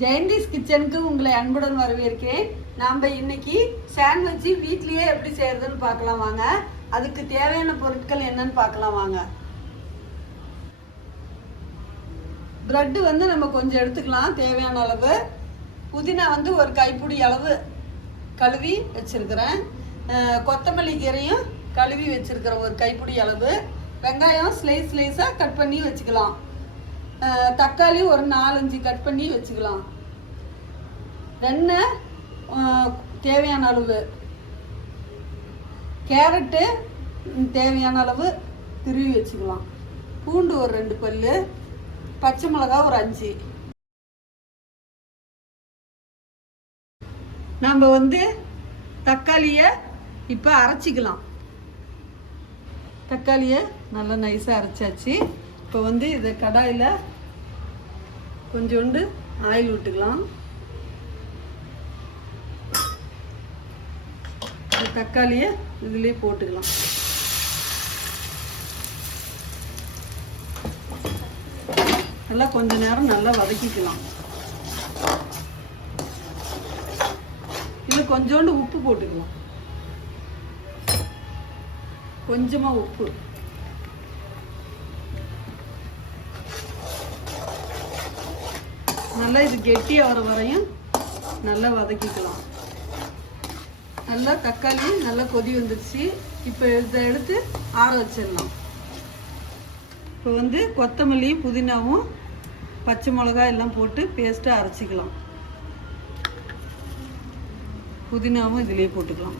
ஜெயந்திஸ் கிச்சனுக்கு உங்களை அன்புடன் வரவேற்கிறேன். நாம் இன்னைக்கு சாண்ட்விட்ச் வீட்லேயே எப்படி செய்யறதுன்னு பார்க்கலாம் வாங்க. அதுக்கு தேவையான பொருட்கள் என்னன்னு பார்க்கலாம் வாங்க. பிரெட்டு நம்ம கொஞ்சம் எடுத்துக்கலாம் தேவையான அளவு. புதினா ஒரு கைப்பிடி அளவு கழுவி வச்சிருக்கிறேன். கொத்தமல்லி கீரையும் கழுவி வச்சிருக்கிறேன் ஒரு கைப்பிடி அளவு. வெங்காயம் ஸ்லைஸாக கட் பண்ணி வச்சுக்கலாம். தக்காளி ஒரு 4-5 கட் பண்ணி வச்சுக்கலாம். வெண்ணெய் தேவையான அளவு, கேரட்டு தேவையான அளவு திருவி வச்சுக்கலாம். பூண்டு ஒரு 2 பல்லு, பச்சை மிளகாய் ஒரு 5. நம்ம தக்காளியை இப்போ அரைச்சிக்கலாம். தக்காளியை நல்லா நைஸாக அரைச்சாச்சு. இப்போ இதை கடாயில் கொஞ்சோண்டு ஆயில் விட்டுக்கலாம். தக்காளியை இதுலேயே போட்டுக்கலாம். நல்லா கொஞ்ச நேரம் நல்லா வதக்கிக்கலாம். இதில் கொஞ்சோண்டு உப்பு போட்டுக்கலாம். கொஞ்சமாக உப்பு. நல்லா இது கெட்டியாக வர வரையும் நல்லா வதக்கிக்கலாம். நல்லா தக்காளி நல்லா கொதி வந்துடுச்சு. இப்போ இதை எடுத்து ஆற வச்சிடலாம். இப்போ கொத்தமல்லி புதினாவும் பச்சை மிளகாய் எல்லாம் போட்டு பேஸ்ட்டாக அரைச்சிக்கலாம். புதினாவும் இதிலே போட்டுக்கலாம்.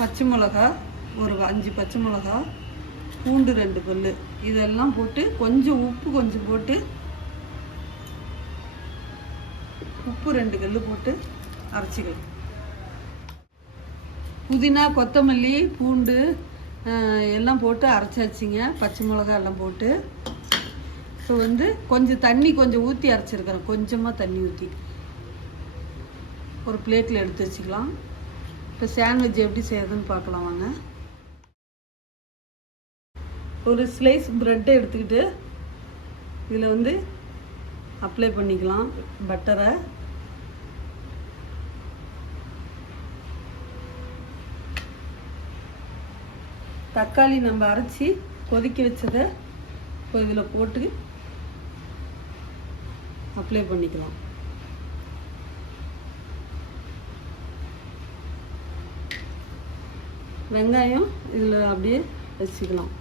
பச்சை மிளகாய் ஒரு 5 பச்சை மிளகாய், பூண்டு 2 பல்லு, இதெல்லாம் போட்டு கொஞ்சம் உப்பு கொஞ்சம் போட்டு, உப்பு 2 கல் போட்டு அரைச்சிக்கலாம். புதினா கொத்தமல்லி பூண்டு எல்லாம் போட்டு அரைச்சாச்சிங்க. பச்சை மிளகாய் எல்லாம் போட்டு இப்போ கொஞ்சம் தண்ணி கொஞ்சம் ஊற்றி அரைச்சிருக்கிறேன். கொஞ்சமாக தண்ணி ஊற்றி ஒரு பிளேட்டில் எடுத்து வச்சுக்கலாம். இப்போ சாண்ட்விட்ச் எப்படி செய்யறதுன்னு பார்க்கலாம் வாங்க. ஒரு ஸ்லைஸ் ப்ரெட்டை எடுத்துக்கிட்டு இதில் அப்ளை பண்ணிக்கலாம் பட்டரை. தக்காளி நம்ம அரைச்சி கொதிக்க வச்சதை இப்போ இதில் போட்டு அப்ளை பண்ணிக்கலாம். வெங்காயம் இதில் அப்படியே வச்சுக்கலாம்.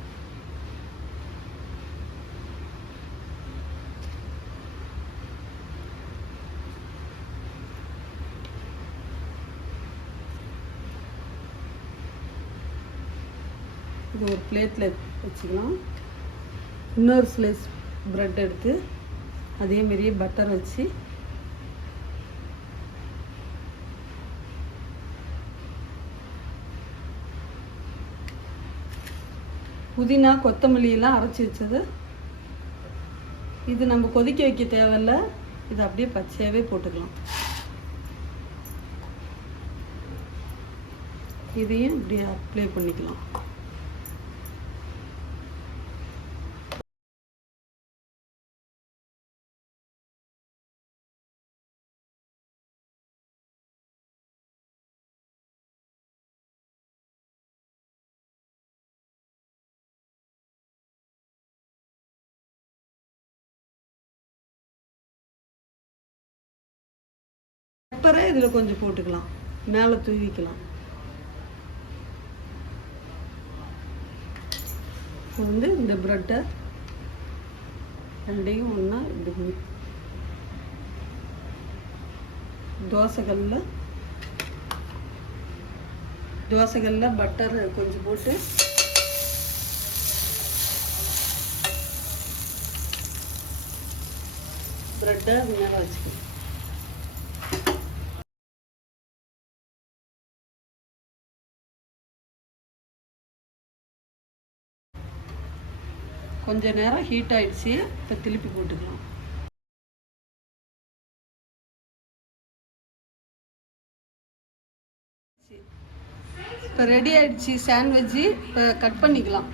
இது ஒரு பிளேட்டில் வச்சுக்கலாம். இன்னொரு ஸ்லைஸ் ப்ரெட் எடுத்து அதேமாரியே பட்டர் வச்சு புதினா கொத்தமல்லியெல்லாம் அரைச்சி வச்சது இது நம்ம கொதிக்க வைக்க தேவையில்லை. இது அப்படியே பச்சையாகவே போட்டுக்கலாம். இதையும் இப்படி அப்ளை பண்ணிக்கலாம். பெப்பரை இதில் கொஞ்சம் போட்டுக்கலாம். மேலே தூவிக்கலாம். இந்த ப்ரெட்டை ரெண்டையும் ஒன்றா இப்படி தோசைகளில் பட்டர் கொஞ்சம் போட்டு ப்ரெட்டை மேலே வச்சுக்கலாம். கொஞ்ச நேரம் ஹீட் ஆயிடுச்சு. இப்போ திருப்பி போட்டுக்கலாம். இப்போ ரெடி ஆயிடுச்சு சாண்ட்விட்ச். இப்போ கட் பண்ணிக்கலாம்.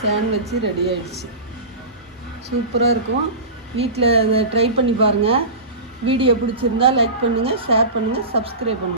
சாண்ட்விச் ரெடி ஆயிடுச்சு. சூப்பராக இருக்கும். வீட்டில் அதை ட்ரை பண்ணி பாருங்கள். வீடியோ பிடிச்சிருந்தா லைக் பண்ணுங்கள், ஷேர் பண்ணுங்கள், சப்ஸ்கிரைப் பண்ணுங்கள்.